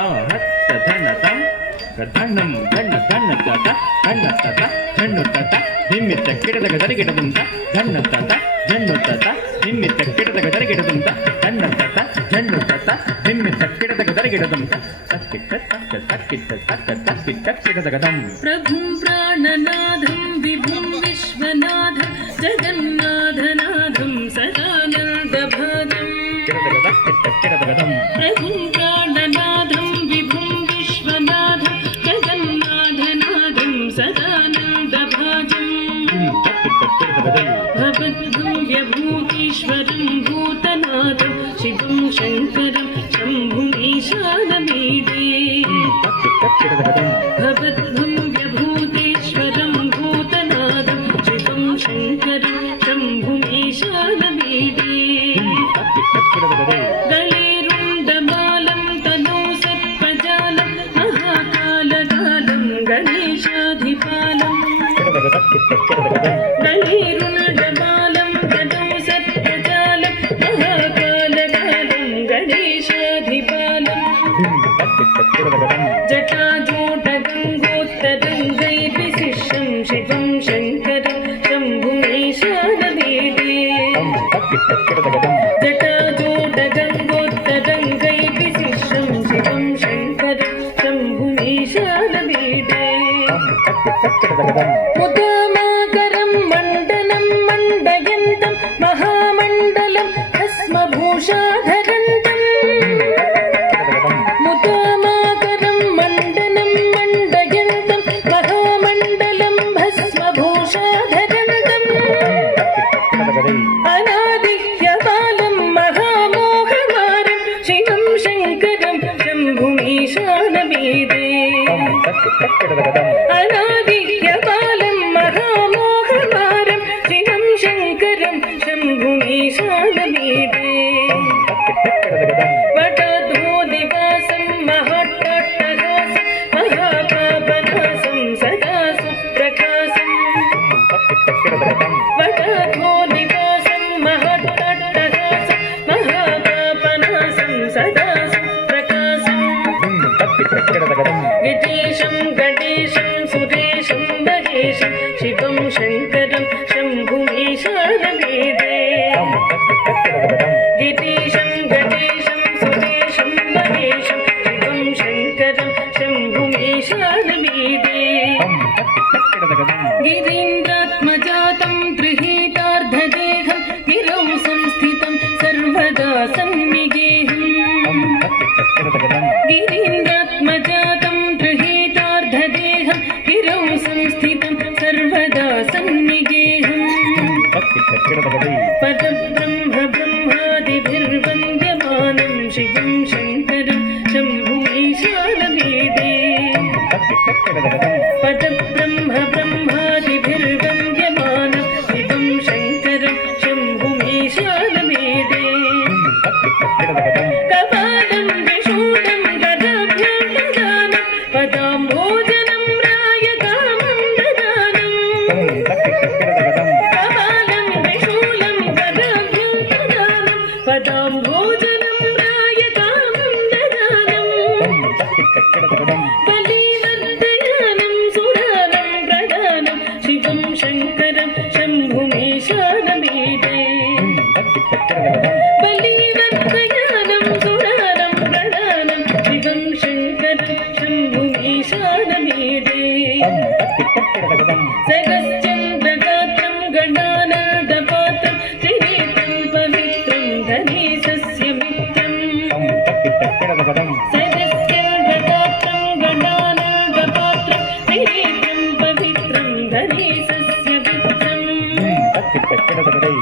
धनतं धनं धन धन तत धन तत धनु तत निमित्त ಕಿಡದಗ ದರಿಗಿಡದುಂತ धन तत धनु तत निमित्त ಕಿಡದಗ ದರಿಗಿಡದುಂತ धन तत धनु तत निमित्त ಕಿಡದಗ ದರಿಗಿಡದುಂತ ತಕ್ಕಿಟ್ಟ ತಕ್ಕ ತಕ್ಕಿಟ್ಟ ತಕ್ಕ ತಕ್ಕಿಟ್ಟ ಕಿಡದಗದಂ प्रभुं प्राणनाथं विभुं विश्वनाथं जगन्नाथनाथं सदानन्दभागं ಕಿಡದಗ ತಕ್ಕಿಟ್ಟ ಕಿಡದಗದಂ प्रभुं प्राणनाथं विभुं विश्वनाथं जगन्नाथनाथं सदानन्दभागं तक्किट्ಟ ಕಿಡದಗದಂ भवद्भूयभूतीश्वरं भूतनाथं शिवं शङ्करं शम्भुमीशानमीडे तक्किट्ಟ ಕಿಡದಗದಂ भवद्भूयभूतेश्वरं भूतनाथं शिवं शङ्करं शम्भुमीशानमीडे तक्किट्ಟ ಕಿಡದಗದಂ गलेरुण्डमालं तनौ सत्पजालं महाकालकालं गणेशाधिपालं ಕಿಡದಗ ತಕ್ಕಿಟ್ಟ ಕಿಡದಗದಂ गलेरुण्डमालं तनौ सत्पजालं महाकालकालं गणेशाधिपालं तक्किट्ಟ ಕಿಡದಗದಂ जटाजूटगङ्गोत्तरङ्गैर्विशिष्यं शिवं शङ्करं शम्भुमीशानमीडे तक्किट्ಟ ಕಿಡದಗದಂ जटाजूटगङ्गोत्तरङ्गैर्विशिष्यं शिवं शङ्करं शम्भुमीशानमीडे तक्किट्ಟ ಕಿಡದಗದಂ मुदामाकरं मण्डलं मण्डयन्तं महामण्डलं भस्मभूषाधरन्तं मुदामाकरं मण्डनं मण्डयन्तं महामण्डलं भस्मभूषाधरन्तं अनादिह्यबालं महामोहमारं शिवं शङ्करं शम्भुमीशानमीडे तक्किट्ಟ ಕಿಡದಗದಂ अनादिह्यबालं महामोहमारं शिवं शङ्करं शम्भुमीशानमीडे तक्किट्ಟ ಕಿಡದಗದಂ वटधूनिवासं महाट्टहासं महापापनासं सदा सुप्रकाशं तक्किट्ಟ ಕಿಡದಗದಂ वटधूनिवासं महाट्टहासं महापापनासं सदा सुप्रकाशं तक्किट्ಟ ಕಿಡದಗದಂ गिरीशं गणेशं सुरेशं महेशं शिवं शङ्करं शम्भुमीशानमीडे तक्किट्ಟ ಕಿಡದಗದಂ गिरीशं गणेशं सुरेशं महेशं शिवं शङ्करं शम्भुमीशानमीडे तक्किट्ಟ ಕಿಡದಗದಂ गिरीन्द्रात्मजातं गृहीतार्धदेहं गिरौ संस्थितं सर्वदा सन्निगेहम् तक्किट्ಟ ಕಿಡದಗದಂ गिरीन्द्रात्मजातं गृहीतार्धदेहं गिरौ संस्थितं सर्वदा सन्निगेहम् तक्किट्ಟ ಕಿಡದಗದೈ पदब्रह्म ब्रह्मादिभिर्वन्द्यमानं शिवं शङ्करं शम्भुमीशानमीडे तक्किट्ಟ ಕಿಡದಗದಂ पदब्रह्म ब्रह्मादिभिर्वन्द्यमानं शिवं शङ्करं शम्भुमीशानमीडे तक्किट्ಟ ಕಿಡದಗದಂ कपालं विशूलं गदाभ्यां ददानं पदाम्भोजनं रायकामं ददानं तक्किट्ಟ ಕಿಡದಗದಂ कपालं विशूलं गदाभ्यां ददानं पदाम्भोजनं रायकामं ददानं तक्किट्ಟ ಕಿಡದಗದಂ बलिवर्धयानं सुरानं प्रदानं शिवं शङ्करं शम्भुमीशानमीडे तक्किट्ಟ ಕಿಡದಗದಂ बलिवर्धयानं सुरानं प्रदानं शिवं शङ्करं शम्भुमीशानमीडे तक्किट्ಟ ಕಿಡದಗದಂ सरश्चन्द्रगात्रं गणानन्दपात्रं त्रिनेत्रं पवित्रं धनेशस्य मित्रं तक्किट्ಟ ಕಿಡದಗದಂ सरश्चन्द्रगात्रं गणानन्दपात्रं त्रिनेत्रं पवित्रं धनेशस्य मित्रं तक्किट्ಟ ಕಿಡದಗದೈ